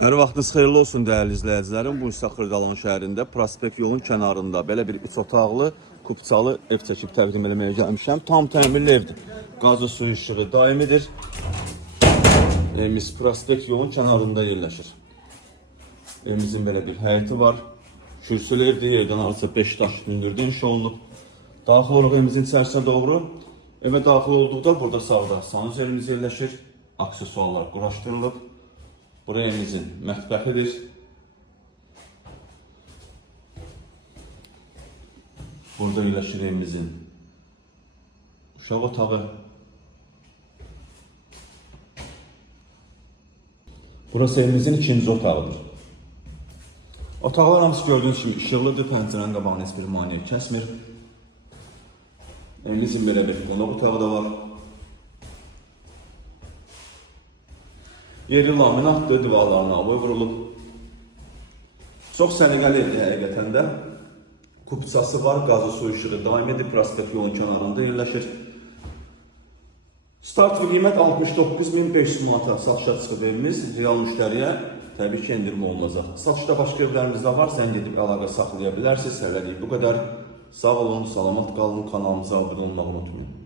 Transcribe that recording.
Hər vaxtınız xeyirli olsun dəyərli izləyicilərim. Bu isə Xırdalan şəhərində Prospekt yolun kənarında belə bir 3 otaqlı, kupçalı ev çəkib təqdim etməyə gəlmişəm. Tam təmirli evdir. Qazı suyu işığı daimidir. Evimiz Prospekt yolun kənarında yerləşir. Evimizin belə bir həyəti var. Kürsülü evdir. Evdən arası 5 daş hündürdə inşa olunub. Daxil oluq evimizin içərisinə doğru. Evə daxil olduqda burada sağda sanuzerimiz yerləşir. Aksesuarlar quraşdırılıb. Burası evimizin mətbəxidir. Burada yerləşir evimizin uşaq otağı. Burası evimizin ikinci otağıdır. Otaqlar hamısı gördüğünüz kimi işıqlıdır. Pəncərənin qabağını heç bir maneə kəsmir. Evimizin belə bir qonaq otağı da var. Yeri laminatdır, divarlarına avoy vurulub. Çox səliqəli evdir həqiqətən də. Kupçası var, qazı su işığı daimidir, Prospekt yolun kənarında yerləşir. Start qiymət 69.500 manata satışa çıxıb evimiz. Real müştəriyə təbii ki, endirmə olunacaq. Satışda başqa evlərimizdə var, zəng edib əlaqə saxlaya bilərsiniz. Hələlik bu qədər. Sağ olun, salamat qalın, kanalımıza abunə olmağı unutmayın.